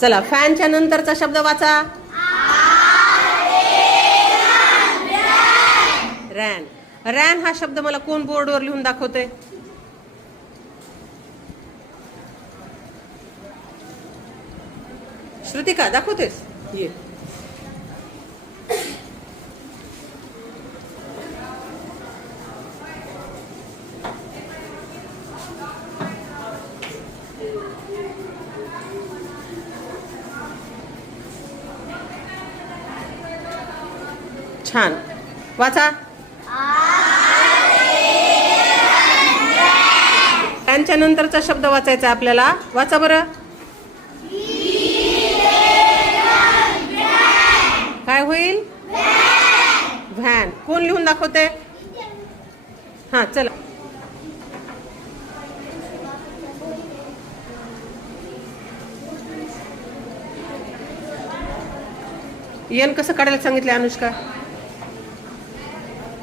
चला फॅनच्या नंतरचा शब्द वाचा. रॅन. रॅन हा शब्द मला कोण बोर्डवर लिहून दाखवते? श्रुतिका दाखवतेस? ये. छान. वाचा. त्यांच्या नंतरचा शब्द वाचायचा आपल्याला. वाचा बरं. काय होईल? व्हॅन. कोण लिहून दाखवते? हा चला. एन कसं काढायला सांगितलं अनुष्का?